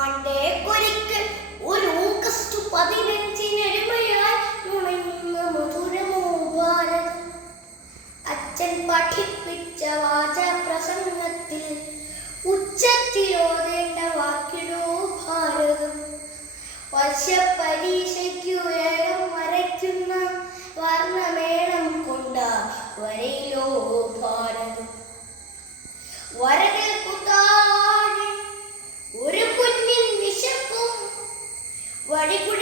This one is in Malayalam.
ആണ്ടേക്കൊരിക്കൽ ഒരു ഓഗസ്റ്റ് 15 നുണയുന്ന മധുരമോ ഭാരതം. അച്ഛൻ പഠിപ്പിച്ച വാചപ്രസംഗത്തിൽ ഉച്ചത്തിലോതേണ്ട വാക്കിടോ ഭാരതം. വർഷപരീക്ഷയ്ക്കു വേഗം വരയ്ക്കുന്ന വർണ്ണമേളം കൊണ്ട വരയിലോ ഭാരതം. വരകൾക്കു താഴെ ഒരു കുഞ്ഞിൻ വിശപ്പും വഴികുട